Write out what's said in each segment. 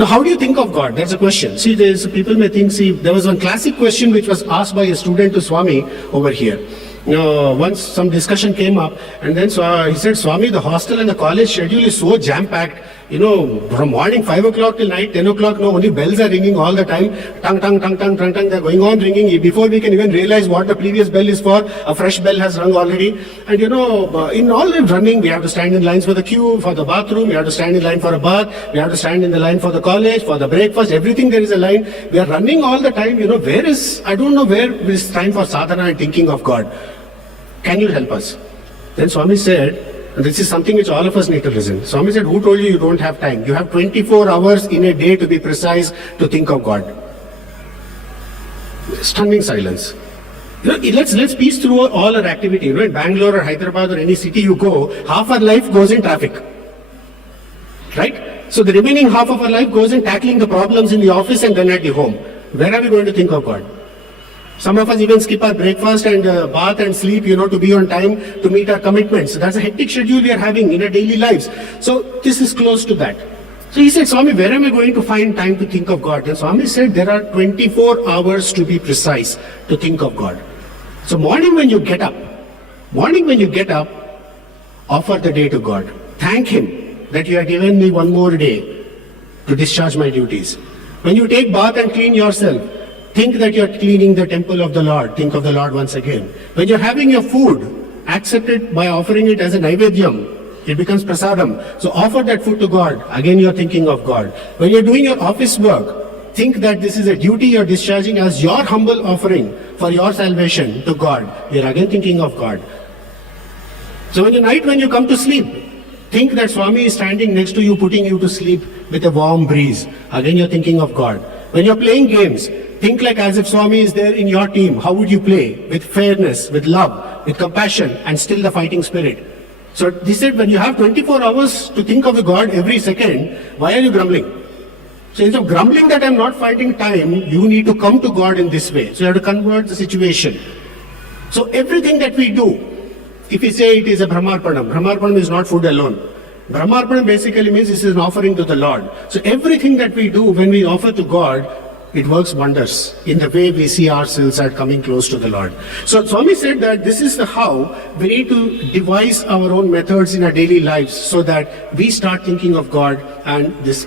So how do you think of God? That's a question. See, people may think, there was one classic question which was asked by a student to Swami over here. Once some discussion came up, and then he said, Swami, the hostel and the college schedule is so jam-packed. From morning 5 o'clock till night 10 o'clock, only bells are ringing all the time. Tung, tung, tung, tung, tung, tung, they're going on ringing. Before we can even realize what the previous bell is for, a fresh bell has rung already. And in all the running, we have to stand in lines for the queue, for the bathroom, we have to stand in line for a bath, we have to stand in the line for the college, for the breakfast, everything there is a line. We are running all the time. I don't know where is time for sadhana and thinking of God. Can you help us? Then Swami said, and this is something which all of us need to listen. Swami said, who told you don't have time? You have 24 hours in a day, to be precise, to think of God. Stunning silence. Let's piece through all our activity. In Bangalore or Hyderabad or any city you go, half our life goes in traffic. Right? So the remaining half of our life goes in tackling the problems in the office and then at the home. Where are we going to think of God? Some of us even skip our breakfast and bath and sleep, to be on time to meet our commitments. That's a hectic schedule we are having in our daily lives. So this is close to that. So he said, Swami, where am I going to find time to think of God? And Swami said, there are 24 hours, to be precise, to think of God. So morning when you get up, offer the day to God. Thank Him that you have given me one more day to discharge my duties. When you take bath and clean yourself, think that you are cleaning the temple of the Lord. Think of the Lord once again. When you are having your food, accept it by offering it as a naivedyam. It becomes prasadam. So offer that food to God. Again, you are thinking of God. When you are doing your office work, think that this is a duty you are discharging as your humble offering for your salvation to God. You are again thinking of God. So when you come to sleep, think that Swami is standing next to you, putting you to sleep with a warm breeze. Again, you are thinking of God. When you are playing games, think like as if Swami is there in your team. How would you play? With fairness, with love, with compassion, and still the fighting spirit. So he said, when you have 24 hours to think of the God every second, why are you grumbling? So instead of grumbling that I'm not finding time, you need to come to God in this way. So you have to convert the situation. So everything that we do, if we say it is a Brahmarpanam is not food alone. Brahmarpanam basically means this is an offering to the Lord. So everything that we do when we offer to God, it works wonders in the way we see ourselves as coming close to the Lord. So Swami said that this is the how we need to devise our own methods in our daily lives so that we start thinking of God and this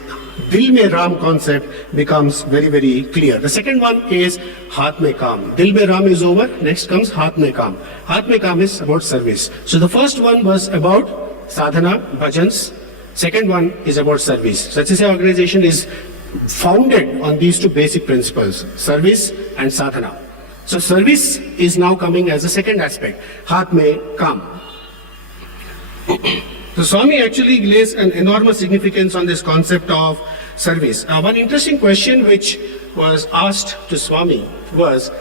Dil Mein Ram concept becomes very, very clear. The second one is Haath Mein Kaam. Dil Mein Ram is over. Next comes Haath Mein Kaam. Haath Mein Kaam is about service. So the first one was about sadhana, bhajans. Second one is about service. Sathya Sai organization is founded on these two basic principles, service and sadhana. So service is now coming as a second aspect, Haath Mein Kaam. So Swami actually lays an enormous significance on this concept of service. One interesting question which was asked to Swami was,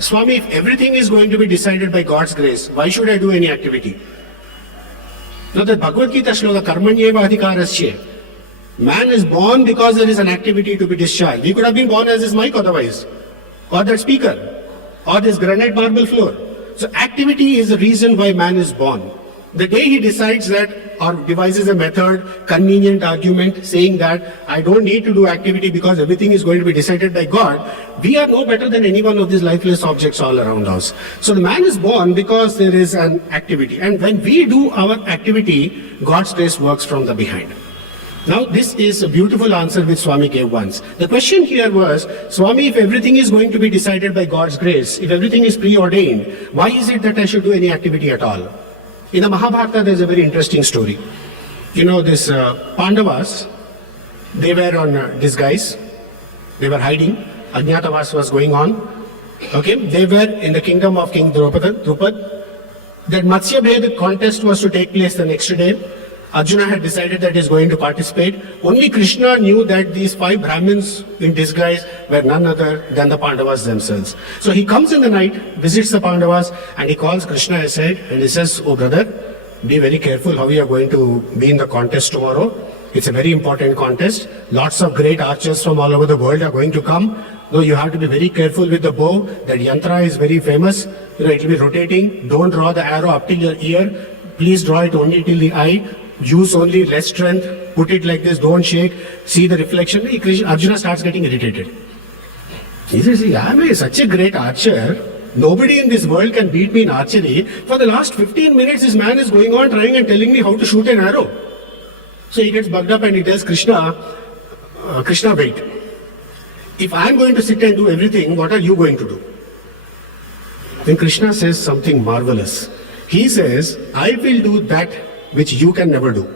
Swami, if everything is going to be decided by God's grace, why should I do any activity? Now that Bhagavad Gita shloka, karmanyeva adhikarasya, man is born because there is an activity to be discharged. We could have been born as this mic otherwise, or that speaker, or this granite marble floor. So activity is the reason why man is born. The day he decides that or devises a method, convenient argument saying that I don't need to do activity because everything is going to be decided by God, we are no better than any one of these lifeless objects all around us. So the man is born because there is an activity. And when we do our activity, God's grace works from the behind. Now this is a beautiful answer which Swami gave once. The question here was, Swami, if everything is going to be decided by God's grace, if everything is preordained, why is it that I should do any activity at all? In the Mahabharata, there's a very interesting story. This Pandavas, they were on disguise. They were hiding. Ajnatavas was going on. Okay, they were in the kingdom of King Drupad. That Matsya Bhed contest was to take place the next day. Arjuna had decided that he is going to participate. Only Krishna knew that these 5 Brahmins in disguise were none other than the Pandavas themselves. So he comes in the night, visits the Pandavas, and he calls Krishna aside and he says, "Oh brother, be very careful how you are going to be in the contest tomorrow. It's a very important contest. Lots of great archers from all over the world are going to come. Though you have to be very careful with the bow. That yantra is very famous. It will be rotating. Don't draw the arrow up till your ear. Please draw it only till the eye. Use only less strength, put it like this, don't shake, see the reflection. Arjuna starts getting irritated. He says, I am such a great archer. Nobody in this world can beat me in archery. For the last 15 minutes, this man is going on trying and telling me how to shoot an arrow. So he gets bugged up and he tells Krishna, Krishna, wait. If I am going to sit and do everything, what are you going to do? Then Krishna says something marvelous. He says, I will do that which you can never do.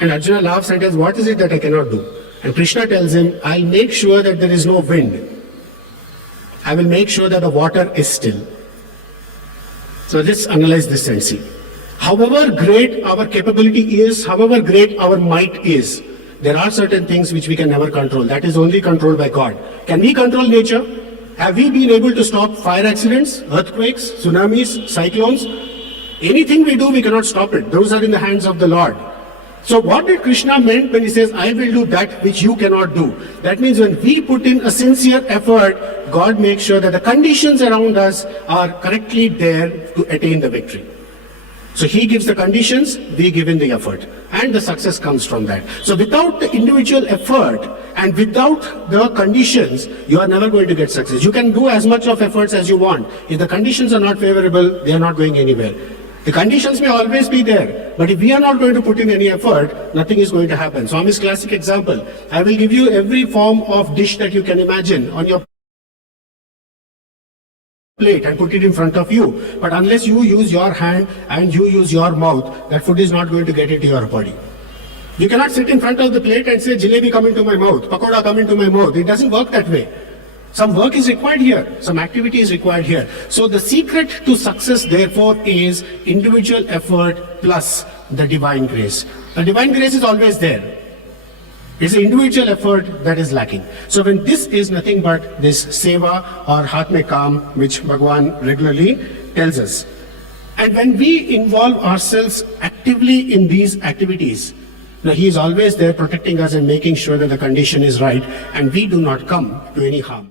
And Arjuna laughs and tells, what is it that I cannot do? And Krishna tells him, I'll make sure that there is no wind. I will make sure that the water is still. So let's analyze this and see. However great our capability is, however great our might is, there are certain things which we can never control. That is only controlled by God. Can we control nature? Have we been able to stop fire accidents, earthquakes, tsunamis, cyclones? Anything we do, we cannot stop it. Those are in the hands of the Lord. So what did Krishna meant when he says, I will do that which you cannot do? That means when we put in a sincere effort, God makes sure that the conditions around us are correctly there to attain the victory. So he gives the conditions, we give in the effort. And the success comes from that. So without the individual effort and without the conditions, you are never going to get success. You can do as much of efforts as you want. If the conditions are not favorable, they are not going anywhere. The conditions may always be there, but if we are not going to put in any effort, nothing is going to happen. Swami's classic example, I will give you every form of dish that you can imagine on your plate and put it in front of you. But unless you use your hand and you use your mouth, that food is not going to get into your body. You cannot sit in front of the plate and say, jalebi come into my mouth, pakoda come into my mouth. It doesn't work that way. Some work is required here. Some activity is required here. So the secret to success, therefore, is individual effort plus the divine grace. The divine grace is always there. It's the individual effort that is lacking. So when this is nothing but this seva or Hath Mein Kaam, which Bhagwan regularly tells us. And when we involve ourselves actively in these activities, now he is always there protecting us and making sure that the condition is right and we do not come to any harm.